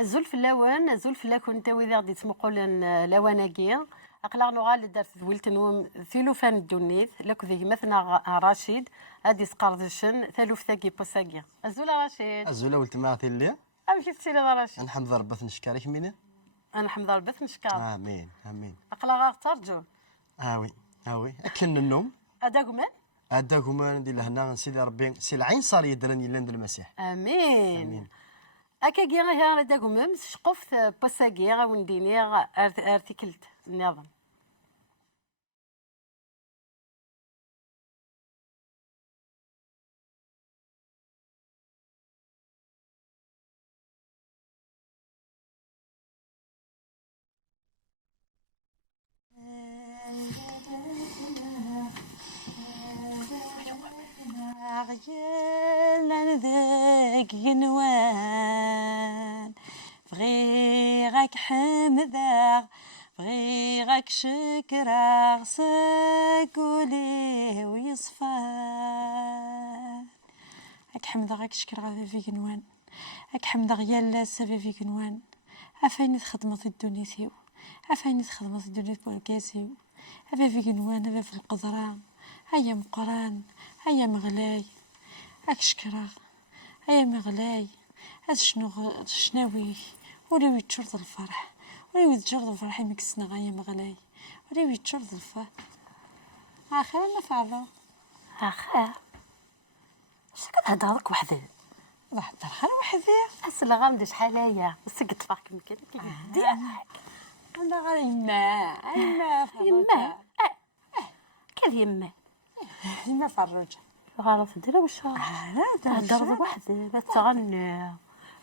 الزول في اللون تاوي ذا غادي تمقولن لواناكيا اقلا نغال دارت ذويلتن ثلوفان الدنيث لك ذي مثنى رشيد غادي سقردشن ثلوف ثاقي بوساكيا الزول رشيد الزوله ولت معتي اللي امشي تسيري ذا رشيد نحمد ربي نشكرك مينه. انا حمد ربي نشكر امين امين. اقلا غا ترجو هاوي اكن النوم اداكم هذاكم ندير لهنا سيدي ربي سي العين صار يدرني لاند المسيح. امين اكاكيا غير اداكم شقف بوساكيا ونديني ارتيكلت النظام عيالنا ذاك ينوان بغيغك حمداغ بغيغك شكراغ ساكولي ويصفان هاك حمداغك شكراغ في كنوان هاك حمداغ يالا سافي في كنوان عفايني تخدمت الدنيا ثيو عفايني تخدمت الدنيا بوركاسيو هذا في كنوان هذا في القدرة هيا مقران هيا مغلاي هاك شكراغ هيا مغلاي هاد شناوي وليو يتشرط الفرح وليو يتشرط الفرح يمكسنا غايا مغلاي وليو يتشرط الفرح اخر انا فعلا اخا اش كتهضرك وحدك واحد الدرخه وحدي اصلا غامضه شحال هي سكت فاك يمكن ديالك انا غير يما كيف يما فرجه غلط ديرها واش لا تهضر وحدك لا تغني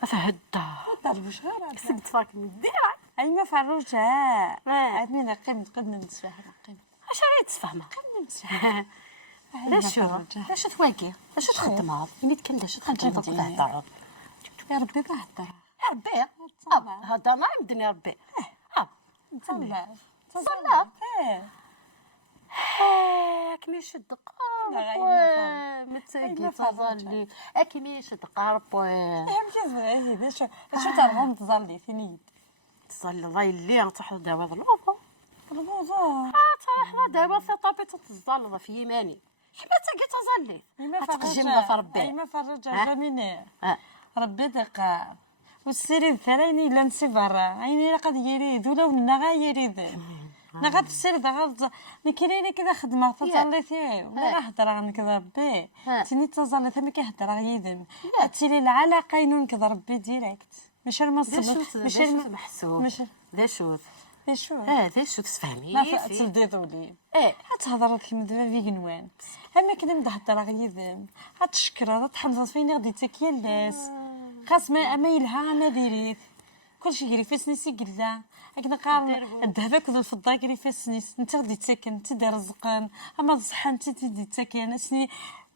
افهدا واش غير سكت فاك ديرها يما فرجه عندنا نقيم نقدنا نتفاهم نقيم اش راه تفهمها لاش تواكي لاش تخدمها نيت كان لاش تخدم تهضر يا ربي بهضر يا ربي هضر ما يمدني يا ربي صلى كمي يشد قارب متساقي تظلي كمي يشد قارب ماشي شو تعرفهم تظلي فين تظلي الله يلي تحضر دابا الوضع الوضع تحضر دابا في طابيت تظل في يماني حبا تاقي تظلي تقجم في ربي ما فرجها فمين ربي دقا والسيري الثاني لا نسي برا عيني قد يريد ولا ونا يريد نغاد السير دغال نكريني كذا خدمه تظليتي ولا غهضر عن كذا ربي تني تظليت ما كيهضر يدم تيلي العلا قينون كذا ربي ديريكت ماشي المصب ماشي محسوب ذا شوف ذا شوف تفهمي لا تبديضولي تهضر كيما دابا في كنوان اما كنا مدهضر غيدم تشكر تحمض فيني غادي تاكيا الناس خاص ما يلها انا ديريت كلشي يجري في سنيسي قلا هكذا قارن الذهب كذا الفضه يجري في سنيس انت غادي تسكن انت دير الزقان اما الصحه انت تدي تسكن سني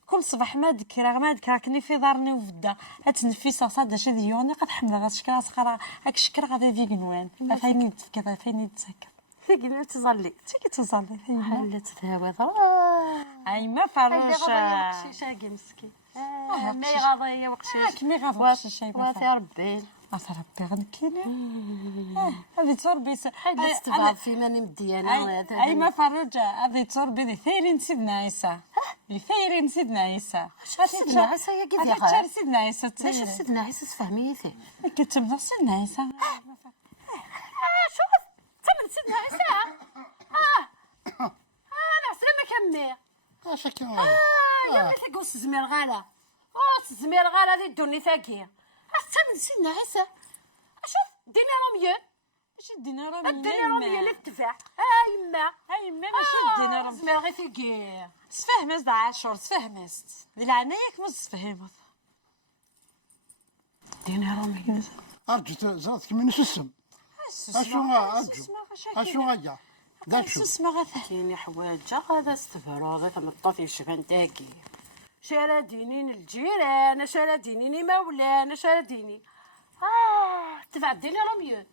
كل صباح ما ذكرها كني في دارني وفدا هتنفيس صاد شي ديوني قد حمد غتشكر صقرا هاك الشكر غادي في كنوان فايني كذا فايني تسكر في كنوان تظلي تظلي حلت تهاوي اي ما فرشه شي شاقي مسكين ما يغاضي وقشيش كمي غاضي شي واسي ربي ربي غنكيني هذه تربي هذه تستفاد في ماني مديانه اي ما فرجه هذه تربي ثيرين سيدنا عيسى ثيرين سيدنا عيسى سيدنا عيسى يا كيف يا سيدنا عيسى علاش سيدنا عيسى تفهميتي كتب سيدنا عيسى شوف ثمن سيدنا عيسى انا عسلامة كمي اش كاين يا ملي تقوس الزمير غالا الزمير غالا اللي دوني ثاقيه ثمن سيدنا عيسى اشوف دينار ماشي الدينار الدينار اللي تدفع يما ماشي الدينار زمير غير ثقيل تفهمت 10 تفهمت العناية ما تفهمت دينار ارجو زرتك من السم اشو غايا داك شو اسمع غثيني حوايجه هذا استفراغ ثم الطفي شبان تاكي شالا دينين الجيران شالا دينيني مولانا شالا ديني تبع الدينار ميو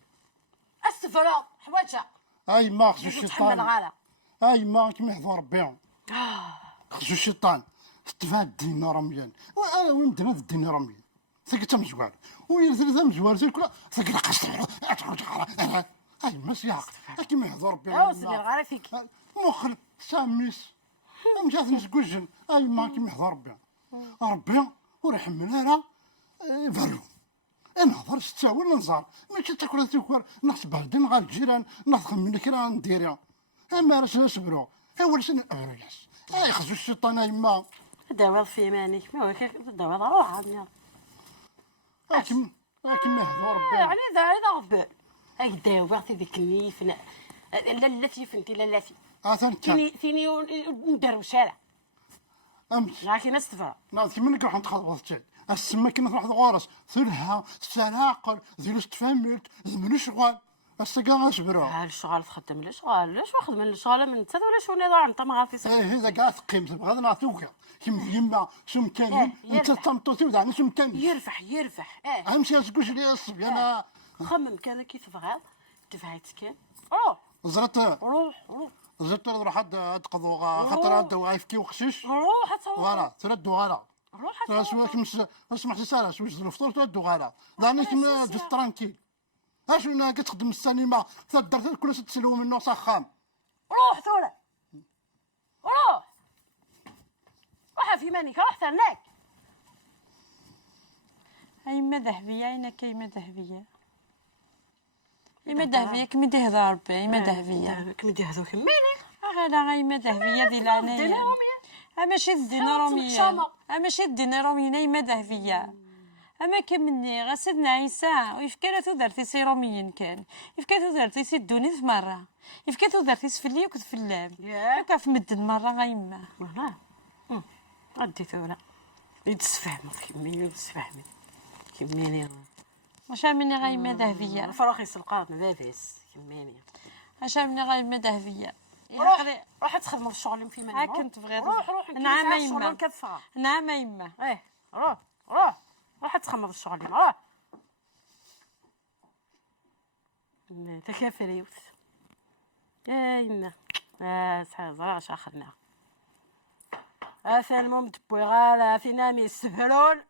استفراغ حوايجه اي ما خصو الشيطان اي ما كيما يحضر ربي خصو الشيطان استفاد الدينار مليان وين درنا الدينار مليان ثقت مزوار ويرثل ثم مزوار كل ثقت قص اي مسيح كيما يهضر ربي اوصل الغار فيك مخل ساميس مشات نسكوجن اي ما كيما يهضر ربي ورحمنا راه فرو انا هضر ستاول نزار ماشي تاكل تاكل نحسب هدين غير الجيران نخدم من كرا نديرها اما راس نصبروا اول سنه ياس اي خزو الشيطان يما داوض في مانيك ما هو كيف داوض روح عندنا لكن ما يهضر ربي يعني ذا غبر هاك داوض في ذيك النيف لا التي فهمتي لا لا اثن كان ثاني نديرو شارع امس لكن استفا ناض كيما نروح نتخلص تاعي السما كنا نروح غارس ثلها سراقل ذي استفهمت من شغال السقا غنصبروا الشغال تخدم ليش شغال ليش واخد من الشغال من تد ولا شو نضاع انت ما عارف يصير ايه اذا قاعد تقيم تبغى نعطيوك كيما يما سمتاني انت تمطوتي ودعني سمتاني يرفح امشي اسكوش لي الصبي انا خمم كان كيف تبغى دفعت كان روح زرت روح زرت نروح حد تقضوا خاطر هذا وايفكي وخشيش روح فوالا تردوا غالا روح سواك اسمح لي سالا سواك الفطور تردوا غالا دعني كيما جست ترانكيل اش انا كتخدم السينما تدرت كل تسلو منه سخام روح ثورة روح في مانيك روح ثرناك أيما ذهبية أين كيما ذهبية إما ذهبية كم يهضر ربي إما ذهبية كم يهضروا كماني هذا غيما ذهبية ديال العناية ماشي الدينارومية ماشي الدينارومية إما ذهبية أما كمني غا سيدنا عيسى ويفكر درتي سي روميين كان يفكر درتي سي الدوني في مرة يفكر درتي سفلي وكت في اللام ياك في مدن مرة غيما والله غدي ثورة يتسفهموا يتسفهموا كماني واش مني غيما ذهبية الفراخ يسلقات مبابيس كماني واش مني غيما ذهبية روح تخدموا في الشغل في هاك كنت تبغي روح نعم يما كفا نعم يما روح تخمم في الشغل روح تكافل يوسف يا يما صحيح زراش اخرنا المهم دبوي غالا في نامي السهلون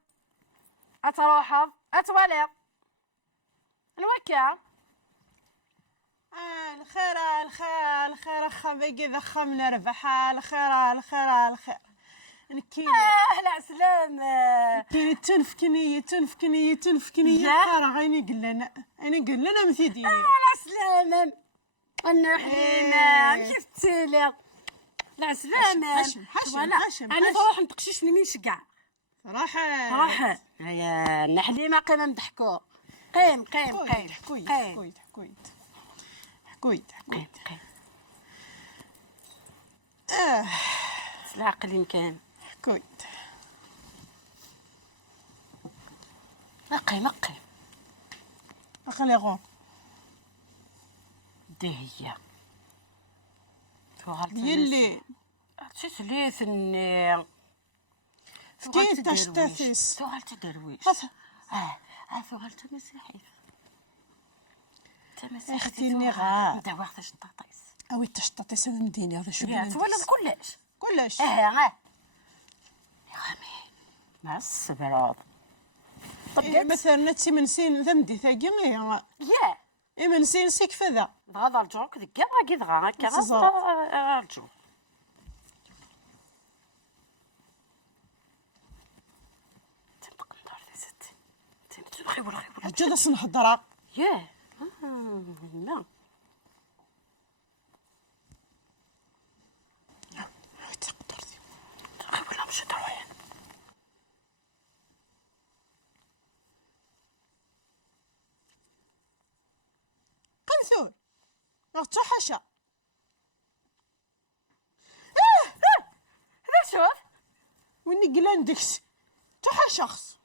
اتروحض اتولي الوكا الخير خبيقي ذخمنا ربح الخير نكين لا سلامة كاين تنفكني خير غيني قلنا انا قلنا مثيديني لا سلامة انا حليمة كيف تسالي لا سلامة حشم انا تروح نتقشيش من شقع صراحة يا نحليمة قيمة نضحكو قيم حكويت العقل يمكن حكويت قيم أخلي غون دهية يلي تسلي ثني فكيت تشتثس ثغلت درويش ثغلت مسيحي اختي النغاء انت واخده الطاطيس اوي تشطاطيس انا مديني هذا شو تولد كلش يا غامي مع الصبر مثلا تسي منسين ذمدي ثاقي يا منسين سيك فذا هذا الجوك ذكي غا كذا الجو تنبقى ندار في ستي تنبقى خيبر جدا سنهضر لا تقدر ولا مش تروح قنثور نغتو حشا هذا شوف ويني قلان دكس تحا شخص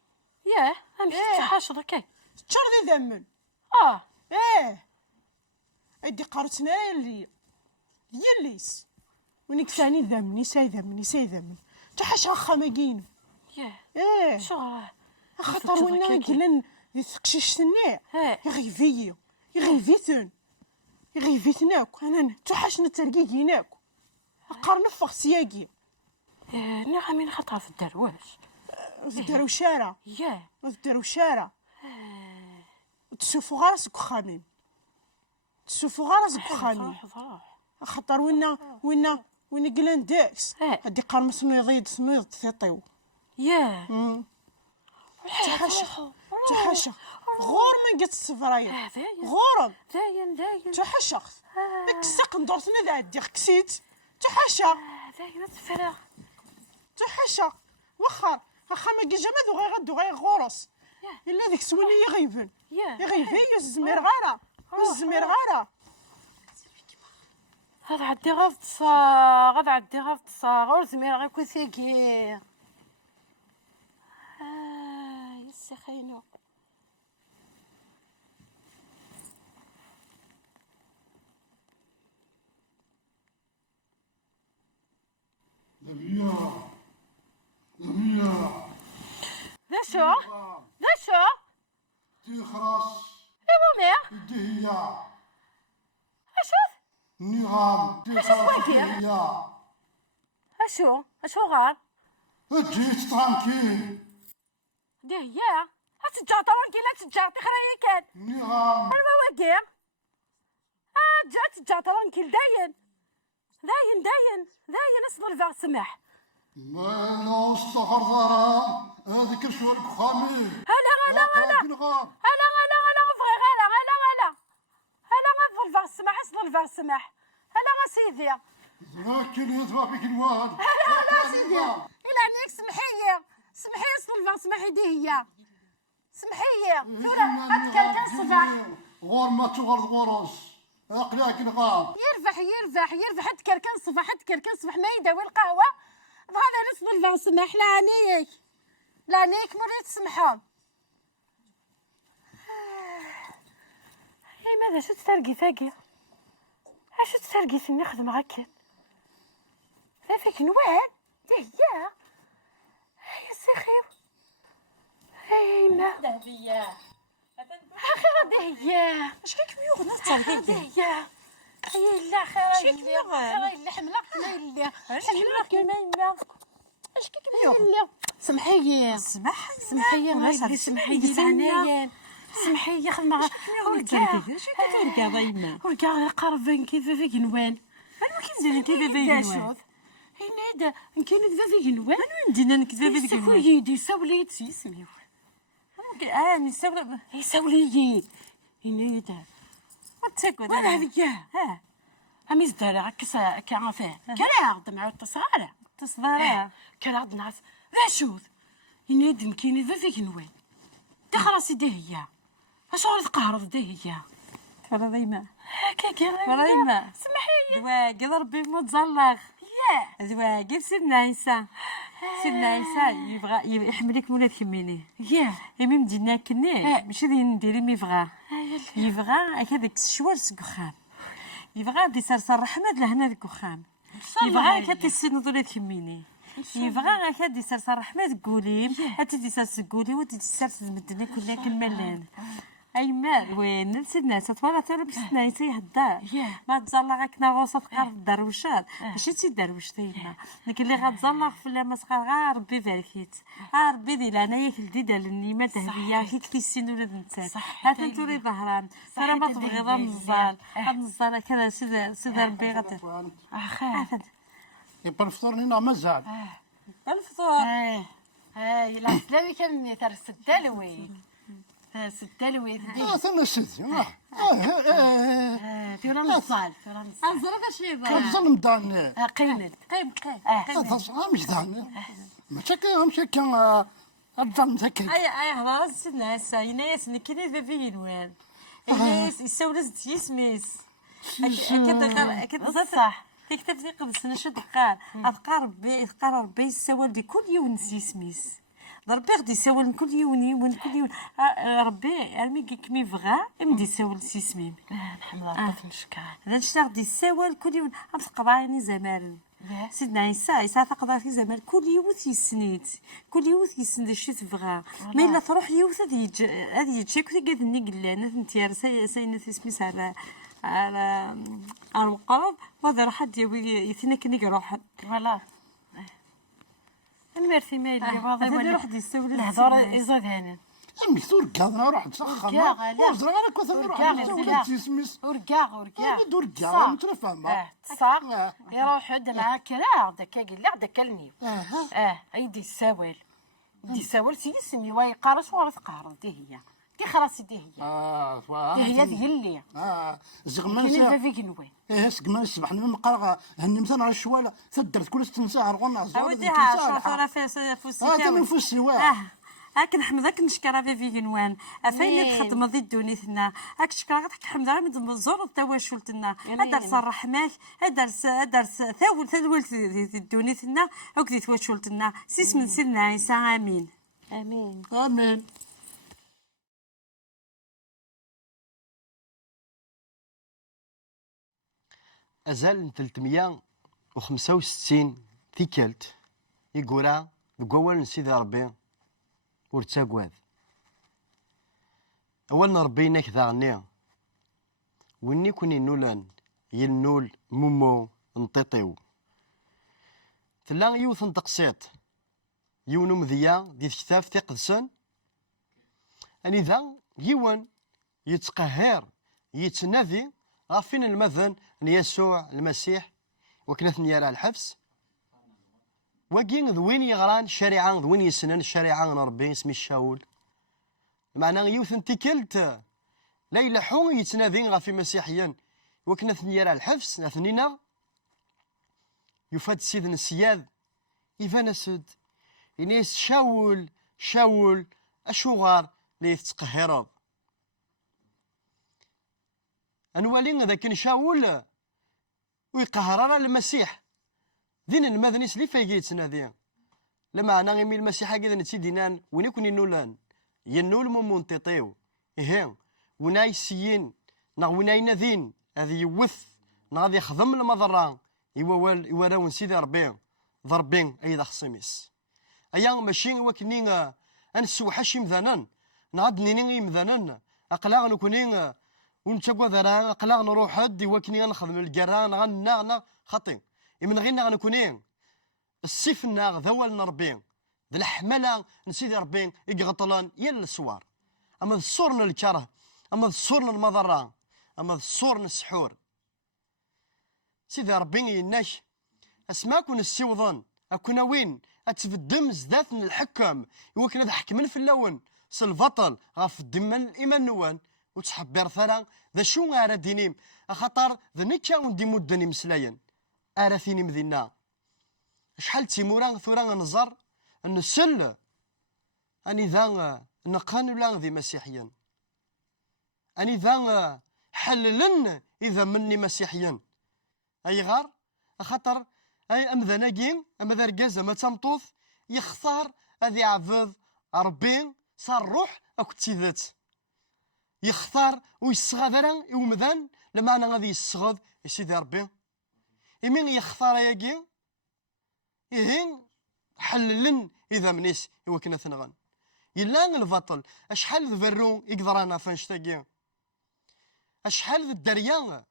امشي تحاشر كي تشرذي ذمن ادي قارتنا يليس ونيك ثاني ذمني سايذمن تحش غخا ماكينو شو خاطر وينا قلن يثقشيش ثني يغيفيتناك انا تحش نترقيقيناك قار نفخ سياقي نعم خطر في الدرويش تداروا شارع ياه تداروا شارع تشوفوا غير سك خامين تشوفوا غير سك خامين روح خاطر وين قلان داكس هادي قرم سنيض ثيطيو ياه تحشى غور من قد السفرايا غورم داين تحشى الساق ندورتنا ذا عديك كسيت تحشى داين تفرغ تحشى وخر اخا ما كي جماد وغيغدو غيغورس الا ديك سويني يغيبن يغيبن الزمير غارة الزمير غارة غادي عدي غير تصا غير زمير غير كوثيكي يسا خاينو ذا شو تيخرس ايوا مي الدهية اشوف النظام تيخرس الدهية اشو غار جيت ترانكيل دهيا هتجاطرون كي لا تجاطي خليني كان النظام انا واقع جات تجاطرون كي داين اصبر الفاغ سمح ما استغفر الله هذيك شوال خامي هلا الفاغ سمح اصبر الفاغ سمح هلا سيدي لكن يطلع فيك الواد هلا سيدي إلا عنيك سمحي اصبر الفاغ سمحي دهيا سمحي ثورة هتكلكل صباح غور ما تغرد غرس اقلاك نغام يربح هتكلكل صباح ما يداوي القهوة هذا نصب الفاغ سمح لعنيك مريت سمحان ماذا شو تسرقي ثاقي شو تسرقي سني نخدم هكا فيك نوال دهيا يا سخير ما دهبيه خير دهيا اش كيك ميوغ نتصرفي دهيا لا خير لا حملك لا حملك ما يما اش كيك ميوغ سمحي سمحي سمحي خدمة ورقا ضيمة ورقا قربن كيف فيك نوال انا كنزيد كيف فيك نوال هنا نكون كذا فيك نوال انا ندينا نكذا فيك نوال يدي سوليت سيسمي يسولي هنا وتسكت وانا هذيا امي زدارة كعافاه كلا دمع التصارى تصدارة كلا ناس لا شوذ هنا دمكيني ذا فيك نوال تخلص دهيا اشعر تقهرض دهيا ولا ضيمة هكاكا ولا ضيمة سمحي زواج ربي متزلق زواج سيدنا عيسى يبغى يحملك مولا تكميني يمي مدينا كني ماشي دي نديري مي يبغى هكذاك الشوار سكخام يبغى دي صرصر رحمد لهنا ذاك الخام يبغى هكا السنود ولا تكميني يبغى هكا دي صرصر رحمد تقولي هاتي دي صرص تقولي وتي صرص مدنا كلها كملان اي ما وين سيدنا تطوالة ترى بسيدنا يسي الدار ما تزلق كنا وسط قرب الدروشات ماشي تي دروش تيما لكن اللي غتزلق في لما صغار ربي باركيت ربي دي لنا ياك الديده للنيمه ذهبيه كي كيسين ولاد نتاع هذا نتوري ظهران ترى ما تبغي النزال كذا سيدي ربي غدا اخي يبقى الفطور هنا مازال الفطور لا سلامي كان ترى السدالوي ستالوي ثم سيدي في رمضان انظر شي كنظن مدان قيند قيم مش دان ماشي كان الظن ذكي اي خلاص سيدنا عيسى يناس كاين فيه نوال الناس يسولز يسميس اكيد صح كتب في قبس نشد قال قال ربي يسول دي كل يوم يسميس ربي غادي يسول كل يوم كل يوم ربي ارمي كيمي فغا امدي يسول سيسميم نحمد الله في الشكر هذا الشيء غادي يسول كل يوم تقضاني زمان سيدنا عيسى تقضى في زمان كل يوم يسنيت كل يوم يسند الشي تبغى ما الا تروح يوث هذه يجيك كي قادني قلنا انت ساينه سميس على القرب وهذا راح يثني كني يروح فوالا الميرثي مالي هذا اللي واضح يروح يسول الهضره ازاد هانن امي توركا روح تسخن وركاع، لا. وزرا انا كنت نروح وركاع، نسولف وركاع. تيسميس وركاع وركاع صح. متفاهمه صح يروح عند مع كراع داك قال لي داك النيو اها ايدي السوال دي سوال سيدي سمي واي قارش ولا تقارض دي هي دي خلاص دي هي دي هي ديالي زغمان كاين سا فيك نوي سقمان الصباح من مقرغه هني مثلا على الشواله تدرت كل تنسى رغونا زوار عاودي ها شاطره في فوسيكا هذا من فوسي واه هاك نحمدك نشكرها في فيغنوان افاين تخدم ضد دونيتنا هاك شكرا غادي حمدها من الزور التواشلتنا هذا صرح ماك هذا ثول دونيتنا هاك دي تواشلتنا سيس من سيدنا عيسى امين امين امين أزال 365 تيكالت يقورا بقوال نسيدي ربي ورتاقواد أولنا ربينا كذا غني وإني كوني نولان ينول مومو نطيطيو تلا يوث نتقسيط يونو مذيا دي كتاف تيقدسن أني ذا يوان يتقهر يتنادي غافين المذن ان يسوع المسيح وكنثني يرى الحبس وكين ذوين يغران شريعة ذوين يسنن الشريعة ربي اسمي الشاول معنى يوثن تيكلت لا يلحون يتنادين غافي مسيحيا وكنثني يرى الحبس نثنينا يفاد سيدنا السياد يفان اسد ينيس شاول اشوغار لي تتقهرض أنوالين ذاك نشاول ويقهر على المسيح دين المذنيس لي فايقي تنادي لما أنا غيمي المسيح كذا نتيدينان وين يكون ينولان ينول مومون تيطيو إيه وناي سيين ويناي نذين هذه يوث غادي يخدم المضرة يوراون سيدي ربي ضربين أيضا خصيميس أيا ماشي وكني أنسوحش مذانان نغاد نيني مذانان أقلاغ نكوني ونتقوى ذرا قلا نروح حد وكني نخدم الجران غننا خطي من غير غنكونين السيفنا ذوال ربي ذا الحمله نسيدي ربي يقطلان يلا السوار اما الصورنا الكره اما الصورنا المضره اما الصورنا السحور سيدي ربي يناش اسماكن السيوضان اكون وين اتفدم زدات من الحكم يمكن هذا حكمن في اللون سلفطل غاف الدم الايمان نوان وتحبير ثرا ذا شو غارا دينيم خاطر ذا نيكا وندي مدني مسلايا ارثيني مدينا شحال تيمورا ثورا نزر نسل اني ذا نقان ولا ذي مسيحيا اني ذا حللن اذا مني مسيحيا اي غار خاطر اي امذا ناقين امذا ركازه ما تمطوث يختار هذي عفض ربي صار روح اكو تيذات يختار ويصغى يومذان لما انا غادي يصغد يا سيدي ربي يمين يختار ياكي يهين حللن اذا منيس يوكنا ثنغن يلا البطل اشحال ذبرو يقدر انا فانشتاكي اشحال الدريا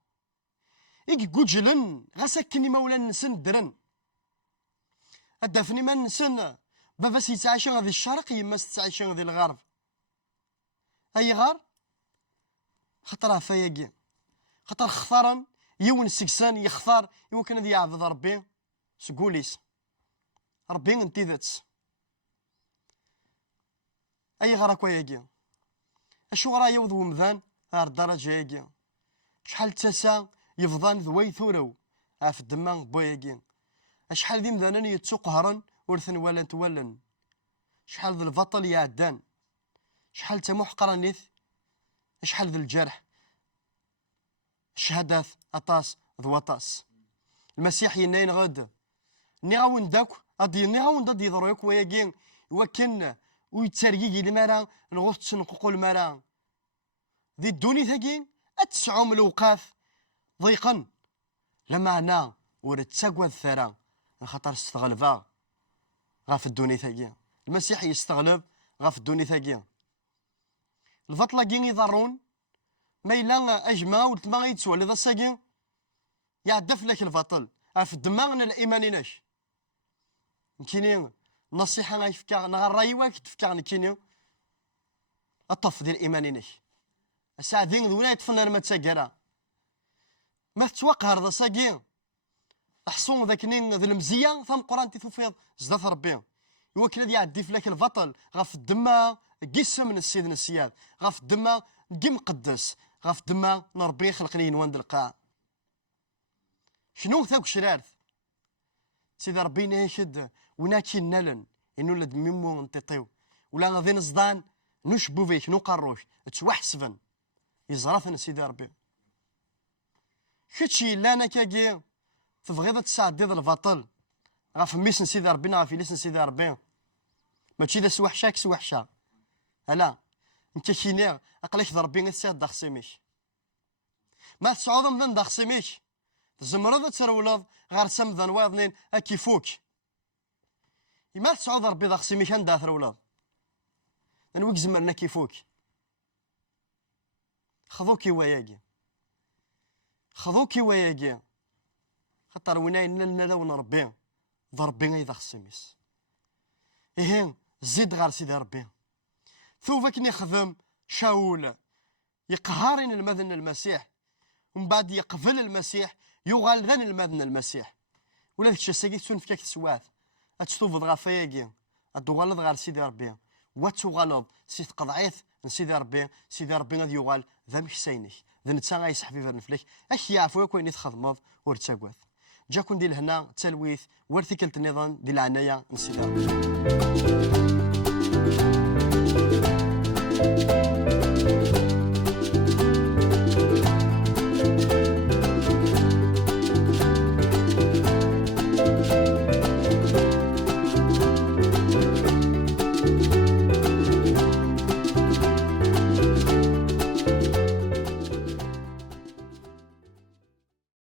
يقجلن غسكني مولا نسن درن الدفني ما نسن بابا سيتعاشى غادي الشرق يما ستعاشى غادي الغرب اي غار خطرها فياكي خطر خطرا يون سكسان يختار يمكن هذا يعبد ربي سقوليس ربي انتي ذات اي غرا كوياكي اشو غرا يوض ومذان هار الدرجه ياكي شحال تسا يفضان ذوي ثورو في الدمان بوياكي شحال ذي مذانان يتسقهرن ورثن ولا تولن شحال ذي البطل يعدان شحال تمحقرا نيث شحال ذي الجرح شهادات أطاس ذو أطاس المسيح ينين غد نيغاون داك أدي نيغاون داد يضروك وياكين وكن ويتسرقي المرا نغوص تسنققو المرا ذي الدوني ثاكين أتسعوم الوقاف ضيقا لما أنا ورد تساقوا الثرى خاطر استغلبا غاف الدوني ثاكين المسيح يستغلب غاف الدوني ثاكين الفطلة كين يضرون ما إلا أجمع ولتما يتسوى لذا الساقين يعدف لك الباطل في الدماغ الإيمانيناش يمكن نصيحة غيفكا نغا الراي واك تفكا نكينيو الطف ديال إيمانينك الساعدين ذولا يتفنر ما تساقرا ما تتوقع هذا ساقين أحصون ذاك نين ذا المزية ثم قران تثوفيض زدات ربي يوكل هذا يعدي فلاك البطل غاف الدماء قسم من السيدنا السياد غاف الدماء قي مقدس غاف الدماء نربي خلقني نواند القاع شنو ثاك شرارث سيدي ربي ناشد وناكي نالن إنو لد ميمو نتيطيو ولا غادي نصدان نشبو فيك نقروش تشوحسفن يزرثن سيدي ربي كتشي لانا كاكي تبغيض تساعد البطل غاف ميسن سيدي ربي غاف ليسن سيدي ربي ماشي ذا سوحشاك سوحشا هلا انت كينير اقلك ضربي غير تساعد داخسيميش ما تصعود من داخسيميش تزمرض ترولض غير سمذن واضنين اكيفوك ما تصعود ربي داخسيميش هندا ترولض نوك زمرنا كيفوك خذوكي وياكي خذوكي وياكي خاطر وينا لنا لون ربي ضربي غير خصيميس إيه زيد غير سيدي ربي ثوفا كني خدم شاول يقهرين المذن المسيح ومن بعد يقبل المسيح يغال ذن المذن المسيح ولا ذاك الشيء ساكي تسون فيك تسواث اتشطوف غا فياكي اتغلظ غير سيدي ربي وتغلظ سيت قضعيث سيدي ربي غادي يغال ذا محسينك ذا نتا غايسحبي فيرن فليك اش يعرفوا كوين تخدمض ور تساكواث جاكون ديال هنا تلويث ورثيكلت النظام ديال العنايه نسيدي ربي